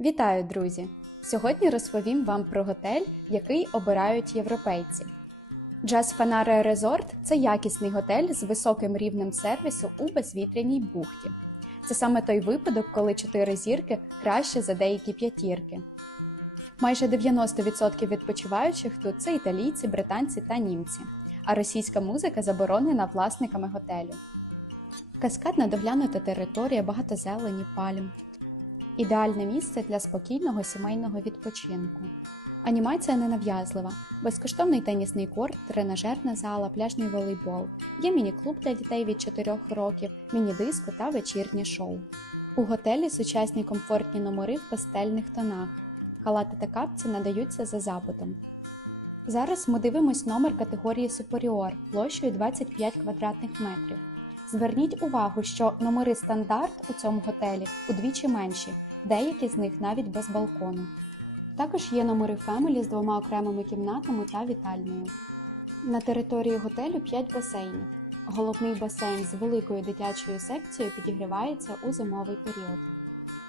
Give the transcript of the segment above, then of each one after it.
Вітаю, друзі! Сьогодні розповім вам про готель, який обирають європейці. Jazz Fanare Resort – це якісний готель з високим рівнем сервісу у безвітряній бухті. Це саме той випадок, коли чотири зірки краще за деякі п'ятірки. Майже 90% відпочиваючих тут це італійці, британці та німці, а російська музика заборонена власниками готелю. Каскадна доглянута територія, багато зелені, пальм. Ідеальне місце для спокійного сімейного відпочинку. Анімація ненав'язлива, безкоштовний тенісний корт, тренажерна зала, пляжний волейбол. Є міні-клуб для дітей від 4 років, міні-диско та вечірнє шоу. У готелі сучасні комфортні номери в пастельних тонах. Халати та капці надаються за запитом. Зараз ми дивимось номер категорії Superior площею 25 квадратних метрів. Зверніть увагу, що номери стандарт у цьому готелі удвічі менші, деякі з них навіть без балкону. Також є номери Family з двома окремими кімнатами та вітальнею. На території готелю 5 басейнів. Головний басейн з великою дитячою секцією підігрівається у зимовий період.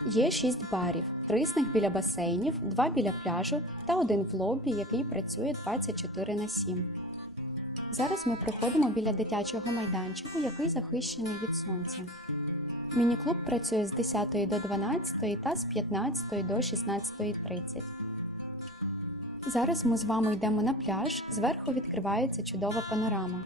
Є 6 барів, три з них біля басейнів, два біля пляжу та один в лобі, який працює 24 на 7. Зараз ми проходимо біля дитячого майданчику, який захищений від сонця. Міні-клуб працює з 10 до 12 та з 15 до 16.30. Зараз ми з вами йдемо на пляж, зверху відкривається чудова панорама.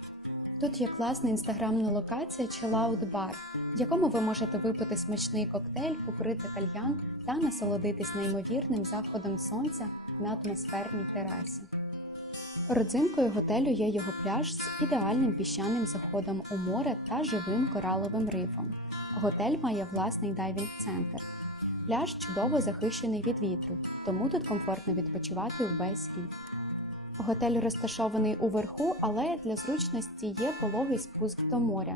Тут є класна інстаграмна локація Bar, в якому ви можете випити смачний коктейль, покурити кальян та насолодитись неймовірним заходом сонця на атмосферній терасі. Родзинкою готелю є його пляж з ідеальним піщаним заходом у море та живим кораловим рифом. Готель має власний дайвінг-центр. Пляж чудово захищений від вітру, тому тут комфортно відпочивати увесь рік. Готель розташований уверху, але для зручності є пологий спуск до моря.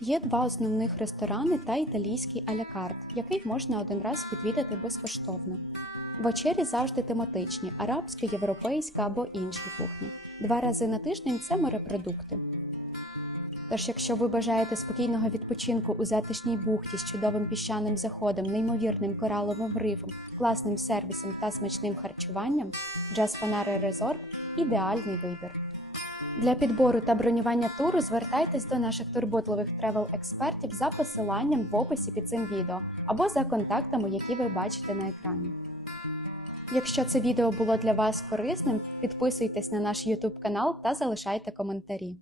Є два основних ресторани та італійський алякарт, який можна один раз відвідати безкоштовно. Вечері завжди тематичні арабська, європейська або інші кухні. Два рази на тиждень це морепродукти. Тож, якщо ви бажаєте спокійного відпочинку у затишній бухті з чудовим піщаним заходом, неймовірним кораловим рифом, класним сервісом та смачним харчуванням, Jazz Fanare Resort – ідеальний вибір. Для підбору та бронювання туру звертайтесь до наших турботливих тревел-експертів за посиланням в описі під цим відео або за контактами, які ви бачите на екрані. Якщо це відео було для вас корисним, підписуйтесь на наш YouTube канал та залишайте коментарі.